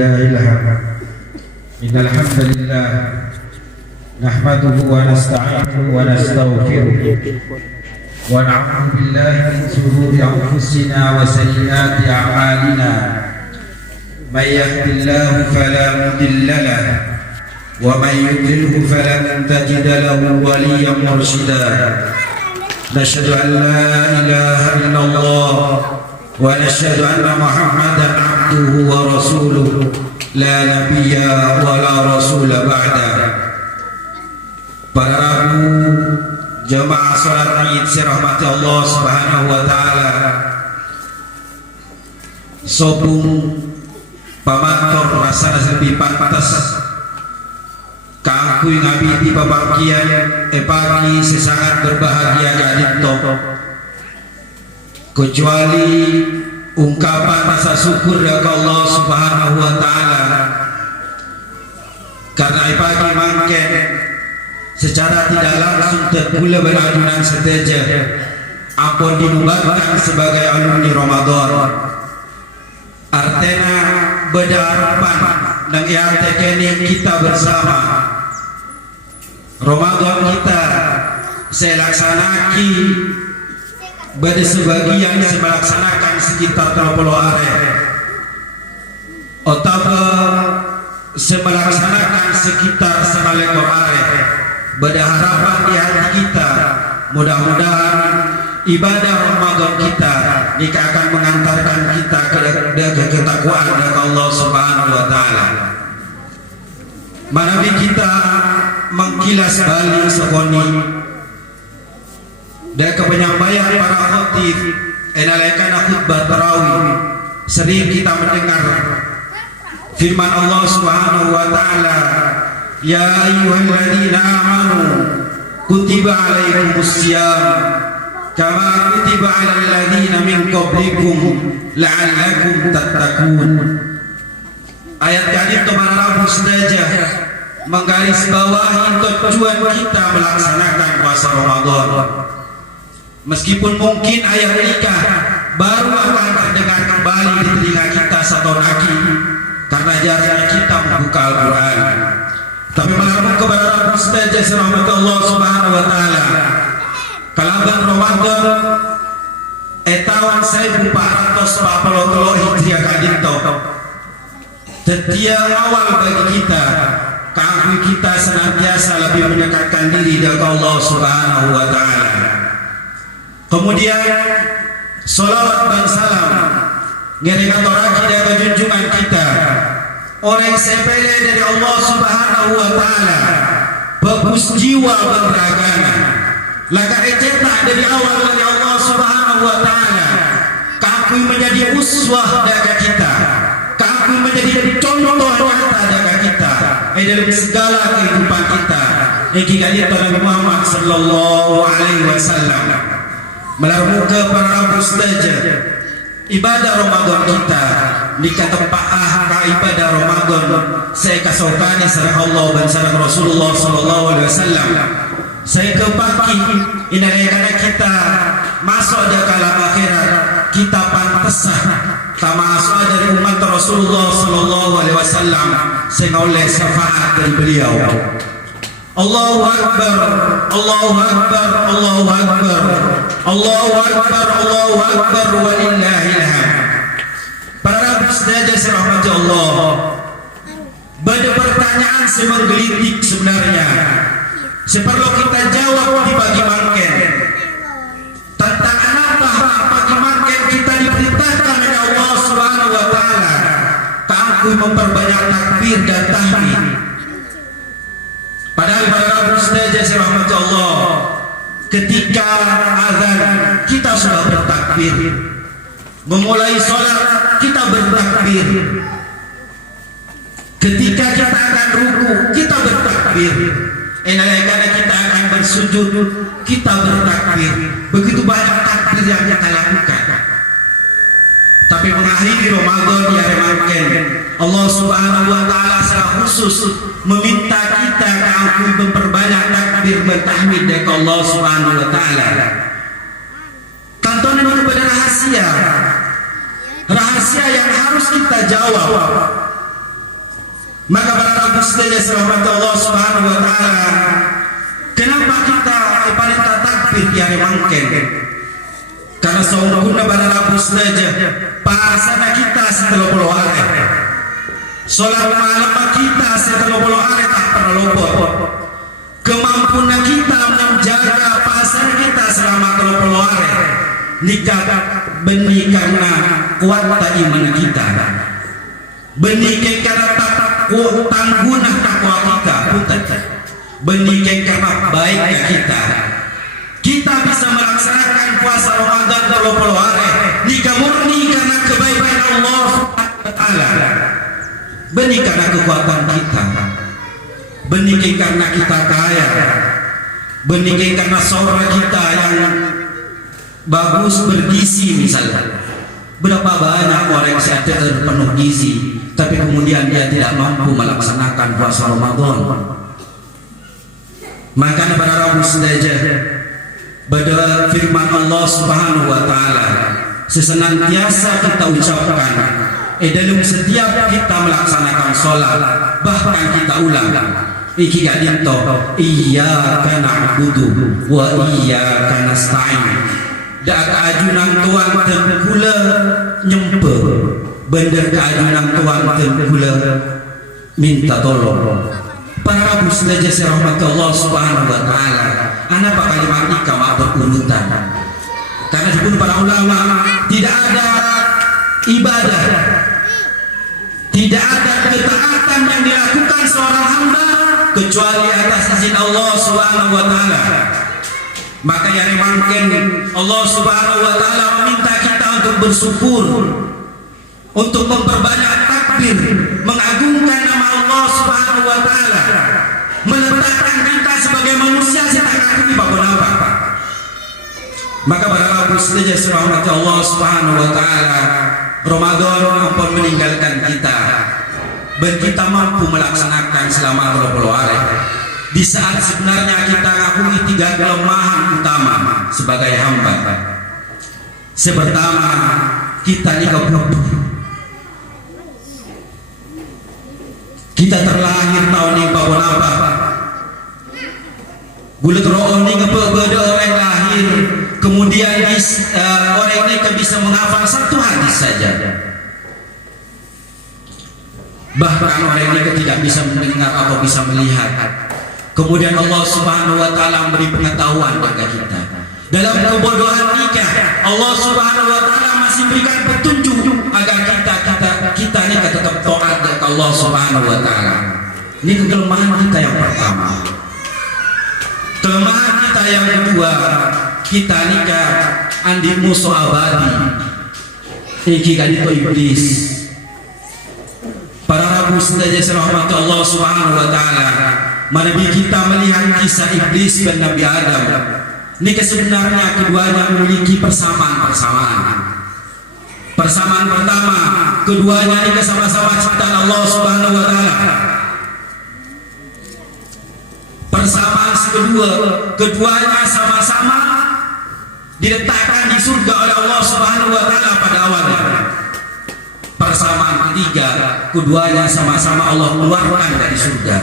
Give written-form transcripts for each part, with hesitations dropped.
ولله الحمد. إن الحمد لله نحمده ونستعينه ونستغفره ونعوذ بالله من شرور أنفسنا وسيئات أعمالنا. من يهد الله فلا مضل له ومن يضلله فلن تجد له وليا مرشدا. نشهد أن لا إله إلا الله ونشهد أن محمدا عبده ورسوله لا نبي ولا رسول بعده. Para rabu jemaah salat Id dirahmati Allah Subhanahu wa taala. Sopung pamantor rasana lebih pantas kangkui ngabiti pabangkian pagi sesangat berbahagia gadito kecuali ungkapan rasa syukur ya Allah Subhanahu wa taala karena pagi mangken secara tidak langsung terpula berajunan seteja ampun dinubatkan sebagai alumni Ramadan. Artena berharapan dan iartekeni kita bersama Ramadan kita saya laksanaki pada sebagian saya melaksanakan sekitar 30 hari otapa saya melaksanakan sekitar 9 hari. Pada harapan di hati kita mudah-mudahan ibadah Ramadan kita ini akan mengantarkan kita ke ketakwaan dari Allah Subhanahu wa taala. Manabi kita mengkilas balik sekoni dan kepenyampaian para khatib enalaikan khutbah tarawih sering kita mendengar firman Allah Subhanahu wa taala, ya ayyuhalladzina amanu kutiba alaikumussyam kama kutiba alal ladzina min qablikum la'allakum tattaqun. Ayat tadi para rabu saja menggarisbawahi tujuan kita melaksanakan puasa Ramadan. Meskipun mungkin ayat nikah baru akan terdengar kembali di telinga kita satu lagi karena jarang kita membuka Al-Quran. Tapi mengharapkan kepada Rabb saja rahmat Allah Subhanahu wa taala. Kalaban Ramadan tahun 1443 Hijriah kadito. Setiap awal bagi kita, kami kita senantiasa lebih mendekatkan diri dari Allah Subhanahu wa taala. Kemudian salawat dan salam ngiringan oraki dari junjungan kita orang sepele dari Allah Subhanahu wa taala, bagus jiwa beragama laga cetak dari awal dari Allah Subhanahu wa taala. Kami menjadi uswah daga kita, kami menjadi contoh nyata daga kita dalam segala kehidupan kita. Iki kali Nabi Muhammad sallallahu alaihi wasallam melalui para rabu saja ibadah Ramadan kita dikata ka ibadah Ramadan saya kasokani sareng Allah dan sareng Rasulullah sallallahu alaihi wasallam. Saya kepaki inayakana kita masuk di kalam akhirat kita pantas termasuk dari umat Rasulullah sallallahu alaihi wasallam sehingga oleh syafaat dari beliau. Allahu akbar, Allahu akbar, Allahu akbar, Allahu akbar, Allahu akbar walillahil hamd. Para saudara dirahmati Allah, banyak pertanyaan menggelitik sebenarnya. Seperlu kita jawab di pagi mangken tentang apa pagi mangken kita diperintahkan oleh Allah Subhanahu wa taala kangku memperbanyak takbir dan tahmid. Padahal para saudara dirahmati Allah, ketika azan kita sudah bertakbir, memulai sholat kita bertakbir, ketika kita akan ruku kita bertakbir, karena kita akan bersujud kita bertakbir. Begitu banyak takbir yang kita lakukan. Tapi mengakhiri Ramadan di hari mangken Allah Subhanahu wa taala secara khusus meminta kita untuk memperbanyak takbir bertahmid dari Allah Subhanahu wa taala. Tonton ini kepada rahasia yang harus kita jawab. Maka para Rabu sedaja selamat Allah Subhanahu wa taala, kenapa kita ibadah takbir di hari mangken? Karena sungguhnya para Rabu sedaja pasana kita setelah puluh hari, sholat malam kita setelah puluh hari tak pernah lupa. Kemampuan kita menjaga pasar kita selama 30 hari nikah benih karena kuat iman kita, benih karena tanggunah takwa kita, benih karena baiknya kita bisa melaksanakan puasa Ramadan 30 hari nikah murni karena kebaikan Allah Subhanahu wa taala, benih karena kekuatan kita, benih karena kita kaya, benih karena suara kita yang bagus bergizi misalnya. Berapa banyak orang yang sadar penuh gizi tapi kemudian dia tidak mampu melaksanakan puasa Ramadan. Maka para Rabu sedaja pada firman Allah Subhanahu wa taala sesenantiasa kita ucapkan dalam setiap kita melaksanakan sholat, bahkan kita ulang iki gadinto iyyaka na'budu wa iyyaka nasta'in. Dak ajunan Tuhan tengkula nyempe bener keajunan Tuhan tengkula minta tolong. Para Rabu sedaja serahmat Allah Subhanahu wa taala, anak pak kalimat nikah mak berurutan. Karena disebut para ulama tidak ada ibadah, tidak ada ketaatan yang dilakukan seorang hamba kecuali atas izin Allah Subhanahu wa taala. Maka yang mungkin Allah Subhanahu wa taala meminta kita untuk bersyukur, untuk memperbanyak takbir, mengagungkan nama Allah Subhanahu wa taala, meletakkan kita sebagai manusia tidak kaki bangun apa. Maka para Rabu sedaja serahmat Allah Subhanahu wa taala, Ramadan ampun meninggalkan kita dan kita mampu melaksanakan selama 30 hari di saat sebenarnya kita ngakui 3 kelemahan utama sebagai hamba. Pertama, kita kita terlahir tahun ini bangun apa? Bulat roh ini ngebeda orang lahir, kemudian orang ini bisa menghafal 1 hadis saja. Bahkan orang ini tidak bisa mendengar atau bisa melihat. Kemudian Allah Subhanahu wa taala memberi pengetahuan kepada kita. Dalam kebodohan nikah, Allah Subhanahu wa taala masih berikan petunjuk agar kita ini tetap taat kepada Allah Subhanahu wa taala. Ini kelemahan kita yang pertama. Kelemahan kita yang kedua, kita nikah andi musuh abadi. Iki kan itu iblis. Para Rabu sedaja serahmat Allah Subhanahu wa taala, Nabi kita melihat kisah iblis dan Nabi Adam. Ini sebenarnya keduanya memiliki persamaan. Persamaan pertama, keduanya ini sama-sama ciptaan Allah Subhanahu wa taala. Persamaan kedua, keduanya sama-sama diletakkan di surga oleh Allah Subhanahu wa taala pada awalnya. Persamaan ketiga, keduanya sama-sama Allah keluarkan dari surga.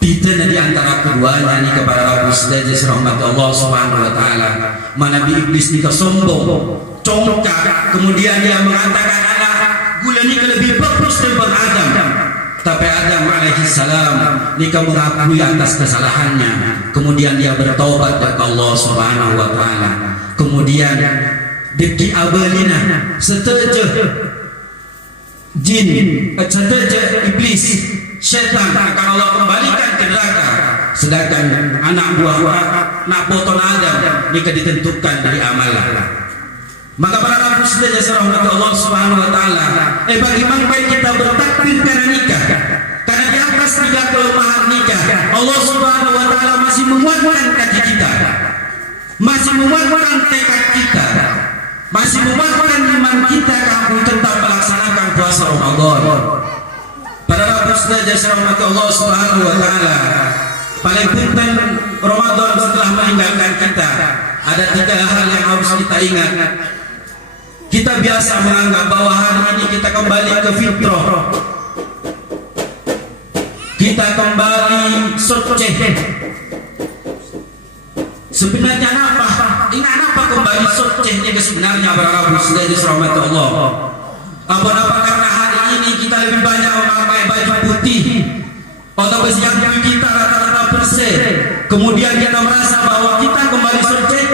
Tidak di antara keduanya ini kepada Rabu sedaja serahmat Allah Subhanahu wa taala. Mana iblis ini sombong, congkak, kemudian dia mengatakan anak gula ini lebih bagus daripada Adam. Tapi Adam alaihi salam nikah mengakui atas kesalahannya, kemudian dia bertaubat kepada Allah Subhanahu wa taala. Kemudian deki abalina seteja jin, seteja iblis, syaitan akan Allah kembalikan ke neraka. Sedangkan anak buah nak potong Adam nikah ditentukan dari amalan. Maka para Rabu sedaja serahmat Allah Subhanahu wa taala, bagaimana baik kita bertakbir karena nikah? Karena di atas 3 kelemahan nikah, Allah Subhanahu wa taala masih menguatkan kaki kita, masih menguatkan tekad kita, masih menguatkan iman kita untuk tetap melaksanakan puasa Ramadan. Para Rabu sedaja serahmat Allah Subhanahu wa taala, paling penting Ramadan setelah meninggalkan kita, ada 3 hal yang harus kita ingat. Kita biasa menganggap bahwa hari ini kita kembali ke fitrah. kita kembali soceh. Sebenarnya apa? Ingat apa kembali socehnya ke sebenarnya para muslimin rahmat Allah? Apa karena hari ini kita lebih banyak memakai baju putih atau yang kita rata-rata bersih, kemudian kita merasa bahwa kita kembali soceh?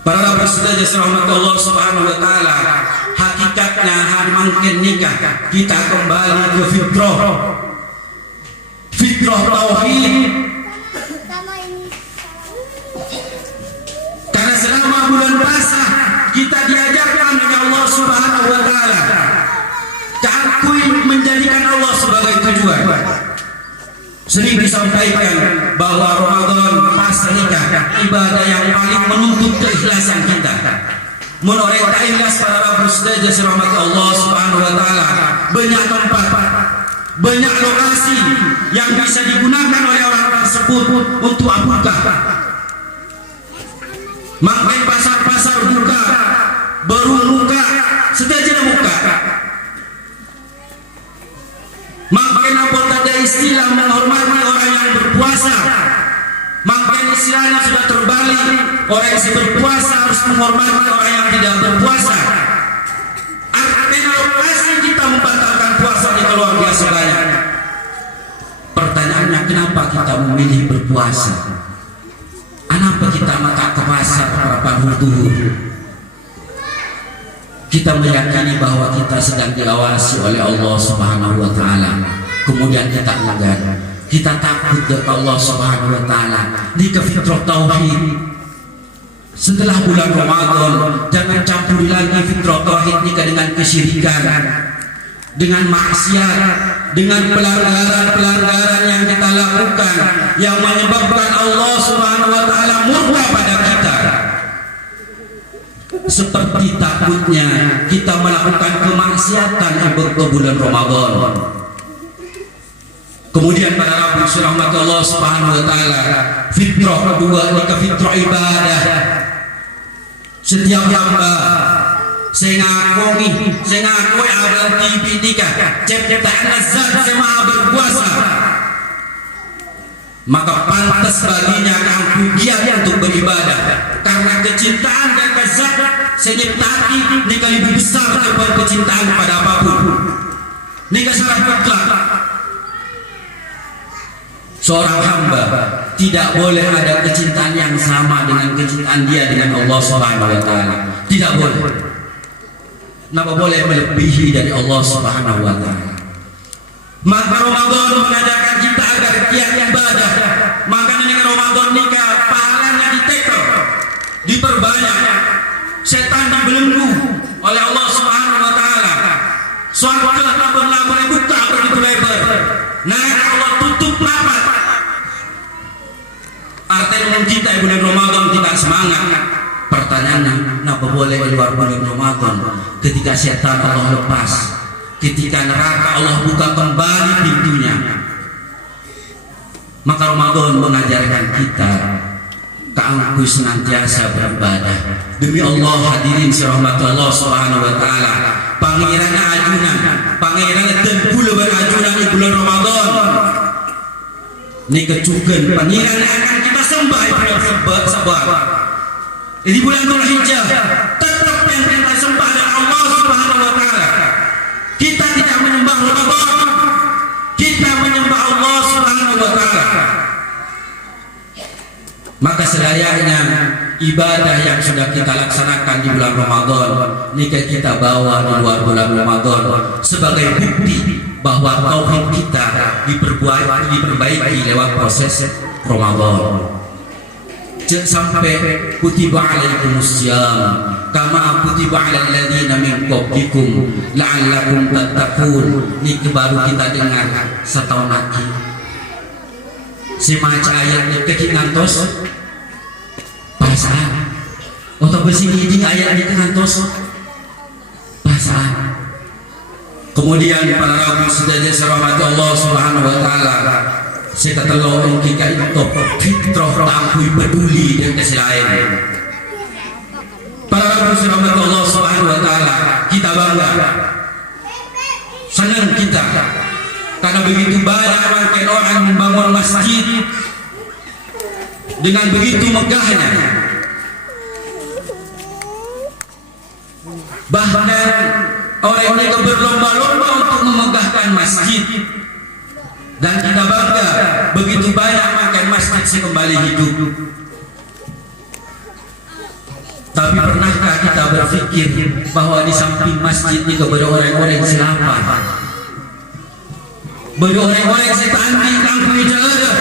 Para muslimin rahmat Allah subhanahu wa ta'ala, hakikatnya hari makin nikah kita kembali ke fitrah tauhid. Karena selama bulan puasa kita diajarkan oleh Allah subhanahu wa ta'ala keakui menjadikan Allah sebagai tujuan. Sering disampaikan bahwa Ramadan pas nikah ibadah yang paling menuntut keikhlasan kita. Menurut ikhlas para muslimin rahmat Allah subhanahu wa ta'ala, banyak tempat, banyak lokasi yang bisa digunakan oleh orang tersebut untuk apakah? Makai pasar-pasar buka, baru buka, sejajar buka. Makai apa tanda istilah menghormati orang yang berpuasa. Makai istilahnya sudah terbalik, orang yang berpuasa harus menghormati orang yang tidak berpuasa. Artinya lokasi kita membatalkan puasa ini luar biasa banyak. Pertanyaannya, kenapa kita memilih berpuasa? Kenapa kita makan ke pasar pada duhur? Kita meyakini bahwa kita sedang diawasi oleh Allah subhanahu wa ta'ala, kemudian kita enggan, kita takut kepada Allah subhanahu wa ta'ala. Ini fitrah tauhid. Setelah bulan Ramadan, jangan campuri lagi fitrah tauhid ini dengan kesyirikan, dengan maksiat, dengan pelanggaran yang kita lakukan yang menyebabkan Allah subhanahu wa ta'ala murka pada kita. Seperti takutnya kita melakukan kemaksiatan di bulan Ramadan. Kemudian para Rabbul rahmat Allah subhanahu wa ta'ala, fitrah kedua ini ke fitrah ibadah. Setiap hamba saya ngakui ada TV nikah ciptaan zat sama berpuasa, maka pantas baginya kamu giat untuk beribadah, karena kecintaan dan zat senyiptati nikah lebih besar daripada kecintaan pada apapun. Nikah salah mutlak. Seorang hamba tidak boleh ada kecintaan yang sama dengan kecintaan dia dengan Allah subhanahu wa ta'ala. Tidak boleh. Kenapa boleh melebihi dari Allah subhanahu wa ta'ala? Maka Ramadan mengajarkan kita agar giat ibadah. Maka dengan Ramadan nikah pahalanya ditekel, diperbanyak. Setan dibelenggu oleh Allah subhanahu wa ta'ala. Suatu labur-labur buka begitu lebar. Nah Allah tutup rapat. Artinya kita bulan Ramadan tidak semangat. Pertanyaannya, kenapa boleh di luar bulan Ramadan? Ketika setan Allah lepas, ketika neraka Allah buka kembali pintunya, maka Ramadan mengajarkan kita keangku senantiasa beribadah. Demi Allah hadirin dirahmati Allah subhanahu wa ta'ala, pangeran ajunan, pangeran tengkul berajunan di bulan Ramadan. Ini kecukupan pangeran akan kita sembah sabar. Di bulan Dzulhijjah tetap yang kita sembah dan Allah subhanahu wa ta'ala. Kita tidak menyembah Ramadan, kita menyembah Allah subhanahu wa ta'ala. Maka selayaknya ibadah yang sudah kita laksanakan di bulan Ramadan ini kita bawa di luar bulan Ramadan sebagai bukti bahwa tauhid kita diperbaiki lewat proses Ramadan. Sampai kutiba alaikumusiyam kama kutiba alal ladzina min qablikum la'allakum tattaqun. Ini baru kita dengar setahun lagi. Semaca ayatnya kecil ngantos pasang atau bersini ini ayatnya ngantos pasang. Kemudian para rabbul sedaya rahmat Allah subhanahu wa ta'ala, saya telur kita itu fitrah takui peduli dan keselain. Para rabbul rahmat Allah subhanahu wa ta'ala, kita bangga, senang kita karena begitu banyak rangkaian orang membangun masjid dengan begitu megahnya. Bahkan orang mereka berlomba-lomba untuk memegahkan masjid, dan kita bangga begitu banyak rangkaian masjid kembali hidup. Tapi pernahkah kita berpikir bahwa di samping masjid itu ada orang-orang silapar, ada orang-orang setanding kampung jaga.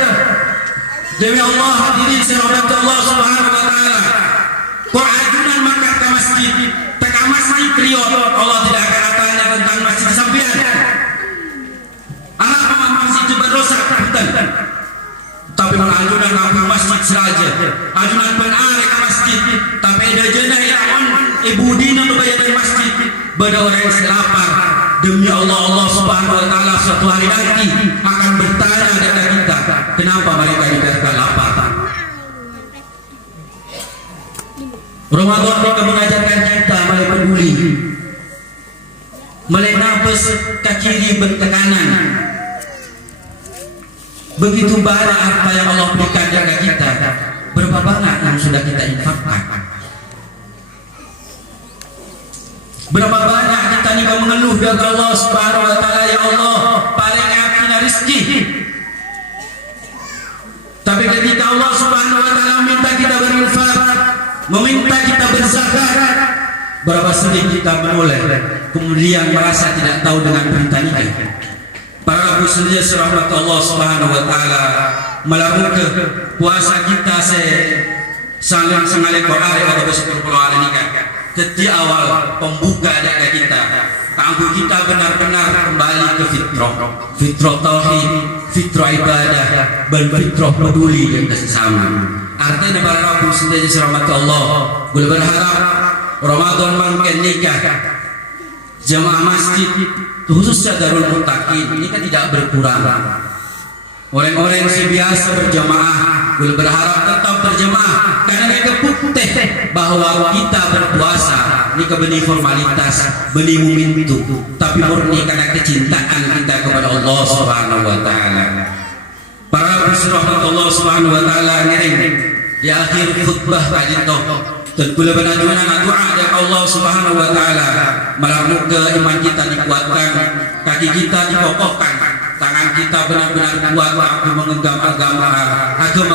Demi Allah hadirin sirahmat Allah subhanahu wa ta'ala, Quran maka ke masjid teka masjid kriot, Allah tidak akan tanya tentang masjid sampian. Anak masjid itu berdosa betul, tapi mengajunan kampung masjid saja, ajunan penare ke masjid, tapi ada jenah yang ibu dina bayar dari masjid, pada orang yang lapar. Demi Allah, Allah subhanahu wa ta'ala suatu hari nanti akan bertanya kepada kita, kenapa mereka dibiarkan lapar. Ramadan mereka mengajarkan kita mulai peduli, mulai nafas ke kiri bertekanan. Begitu banyak harta yang Allah berikan kepada kita, berapa banyak yang sudah kita infakkan. Berapa banyak kita ni mengeluh kepada Allah subhanahu wa ta'ala, ya Allah paling akhirnya rizki. Tapi ketika Allah subhanahu wa ta'ala meminta kita berinfak, meminta kita berzakat, berapa sering kita menoleh, kemudian merasa tidak tahu dengan perintah ini. Para Abu Sujud rahmat Allah subhanahu wa ta'ala melakukan puasa kita sangat-sangat Quran atau bersyukur ini kan. Sejak awal pembuka dada kita, kampung kita benar-benar kembali ke fitrah tauhid, fitrah ibadah, dan fitrah peduli dan sesama. Artinya para Abu Sujud rahmat Allah boleh berharap Ramadan makin nikah jamaah masjid khususnya Darul Muttaqin ini kan tidak berkurang. Orang-orang yang biasa berjamaah boleh berharap tetap berjamaah, karena mereka putih bahwa kita berpuasa ini benih formalitas, benih momentum, tapi murni karena kecintaan kita kepada Allah subhanahu wa ta'ala. Para rahmat Allah subhanahu wa ta'ala ngiring di akhir khutbah tadi toh, dan kula benajuan doa dari Allah subhanahu wa ta'ala melakukan ke iman kita dikuatkan, kaki kita dikokohkan, tangan kita benar-benar kuat untuk menggenggam agama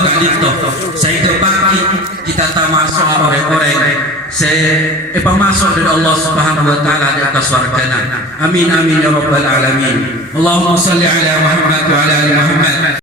gadito. Saya terbagi kita tak masuk orang-orang saya masuk dari Allah subhanahu wa ta'ala di atas surganya. Amin amin ya rabbal alamin. Allahumma salli ala Muhammad wa ala ali Muhammad.